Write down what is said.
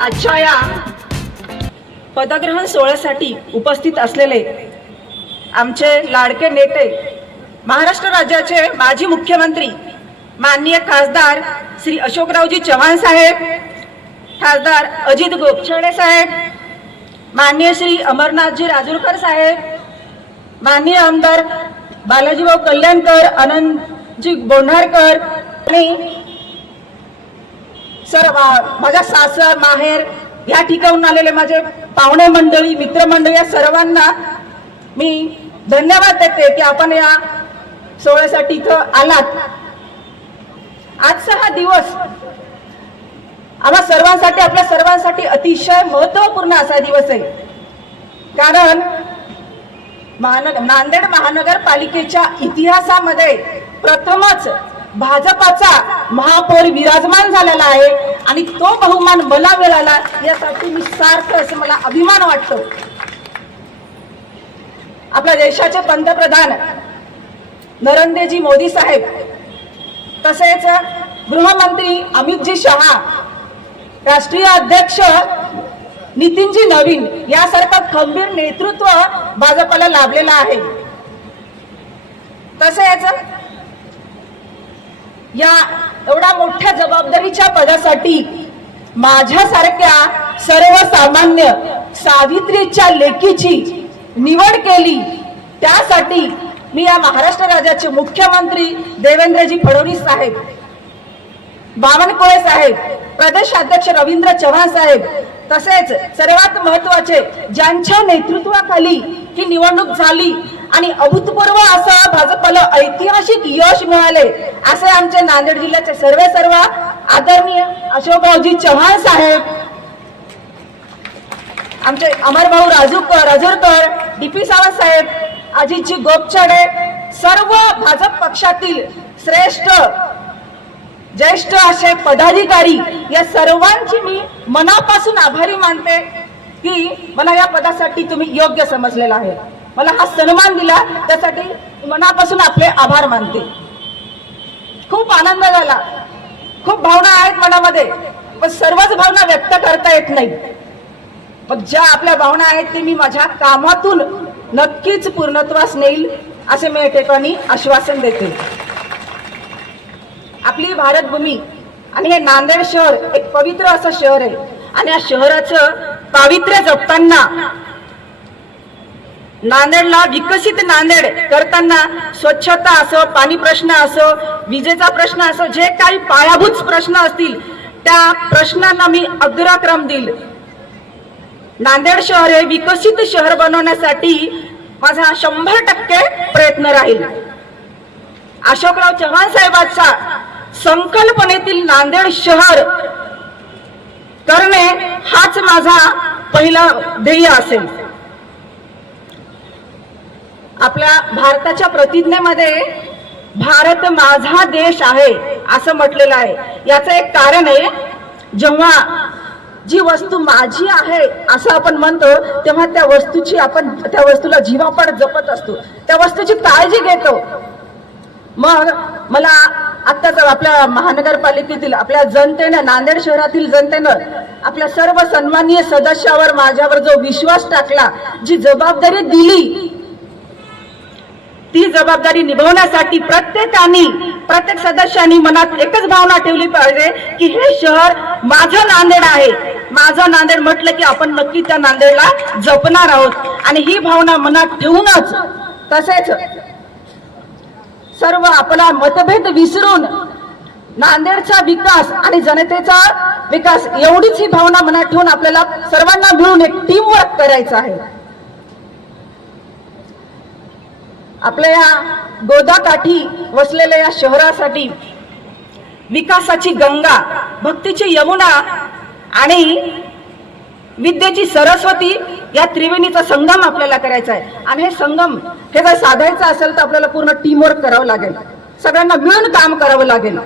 आजच्या या पदग्रहण सोहळ्यासाठी उपस्थित असलेले आमचे लाडके नेते, महाराष्ट्र राज्याचे माजी मुख्यमंत्री माननीय खासदार श्री अशोकरावजी चव्हाण साहेब, खासदार अजित गोपछाडे साहेब, माननीय श्री अमरनाथजी राजूरकर साहेब, माननीय आमदार बालाजीभाऊ कल्याणकर, आनंदजी बोंढारकर आणि सर्व माझ्या सासर माहेर या ठिकाणून आलेले माझे पाहुणे मंडळी, मित्रमंडळी या सर्वांना मी धन्यवाद देते की आपण या सोहळ्यासाठी इथं आलात। आजचा हा दिवस आम्हा सर्वांसाठी, आपल्या सर्वांसाठी अतिशय महत्त्वपूर्ण असा दिवस आहे, कारण नांदेड महानगरपालिकेच्या इतिहासामध्ये प्रथमच भाजपाचा महापौर विराजमान झालेला आहे आणि तो बहुमान मला मिळाला यासाठी मी सार्थ असं मला अभिमान वाटतो। आपल्या देशाचे पंतप्रधान नरेंद्रजी मोदी साहेब, तसेच गृहमंत्री अमितजी शहा, राष्ट्रीय अध्यक्ष नितीनजी नवीन यासारखं खंबीर नेतृत्व भाजपला लाभलेलं आहे। तसेच या एवढ्या मोठ्या जबाबदारीच्या पदासाठी माझ्यासारख्या सर्वसामान्य सावित्रीच्या लेकीची निवड केली, त्यासाठी मी या महाराष्ट्र राज्याचे मुख्यमंत्री देवेंद्रजी फडणवीस साहेब, बावनकुळे साहेब, प्रदेशाध्यक्ष रवींद्र चव्हाण साहेब, तसेच सर्वात महत्त्वाचे ज्यांच्या नेतृत्वाखाली ही निवडणूक झाली आणि अभूतपूर्व असं भाजपला ऐतिहासिक यश मिळाले असे आमचे नांदेड जिल्ह्याचे सर्व आदरणीय अशोकरावजी चव्हाण साहेब, आमचे अमरभाऊ राजूरकर, डीपी सावंत साहेब, अजितजी गोपछाडे, सर्व भाजप पक्षातील श्रेष्ठ ज्येष्ठ असे पदाधिकारी या सर्वांची मी मनापासून आभारी मानते की मला या पदासाठी तुम्ही योग्य समजलेला आहे, मला हा सन्मान दिला त्यासाठी मनापासून आपले आभार मानते। खूप आनंद झाला, खूप भावना आहेत मनामध्ये, पण सर्वच भावना व्यक्त करता येत नाही, पण ज्या आपल्या भावना आहेत ते मी माझ्या कामातून नक्कीच पूर्णत्वास नेईल असे मी या ठिकाणी आश्वासन देते। आपली भारतभूमी आणि हे नांदेड शहर एक पवित्र असं शहर आहे आणि या शहराचं पावित्र्य जपताना नांदेडला विकसित नांदेड करताना स्वच्छता असो, पाणी प्रश्न असो, विजेचा प्रश्न असो, जे काही पायाभूत प्रश्न असतील त्या प्रश्नांना मी अग्रक्रम देईल। नांदेड शहर हे विकसित शहर बनवण्यासाठी माझा 100% प्रयत्न राहील। अशोकराव चव्हाण साहेबांचा संकल्पनेतील नांदेड शहर करणे हाच माझा पहिला ध्येय असेल। आपल्या भारताच्या प्रतिज्ञेमध्ये भारत माझा देश आहे असं म्हटलेलं आहे। याचं एक कारण आहे, जेव्हा जी वस्तू माझी आहे असं आपण म्हणतो तेव्हा त्या वस्तूला जीवापाड जपत असतो, त्या वस्तूची काळजी घेतो। मग मला आत्ताच आपल्या महानगरपालिकेतील आपल्या जनतेनं, नांदेड शहरातील जनतेनं आपल्या सर्व सन्माननीय सदस्यावर माझ्यावर जो विश्वास टाकला, जी जबाबदारी दिली, ती जबाबदारी निभावण्यासाठी प्रत्येक सदस्यांनी मनात एकच भावना ठेवली पाहिजे की हे शहर माझं नांदेड आहे। माझं नांदेड म्हटलं की आपण नक्की त्या नांदेडला जपणार आहोत आणि ही भावना मनात ठेवूनच, तसेच सर्व आपला मतभेद विसरून नांदेडचा विकास आणि जनतेचा विकास एवढीच ही भावना मनात ठेवून आपल्याला सर्वांना मिळून एक टीम वर्क करायचं आहे. आपल्या या गोदाकाठी वसलेल्या या शहरासाठी विकासाची गंगा, भक्तीची यमुना आणि विद्येची सरस्वती या त्रिवेणीचा संगम आपल्याला करायचा आहे. आणि हे संगम हे जर साधायचं असेल तर आपल्याला पूर्ण टीमवर्क करावं लागेल, सगळ्यांना मिळून काम करावं लागेल.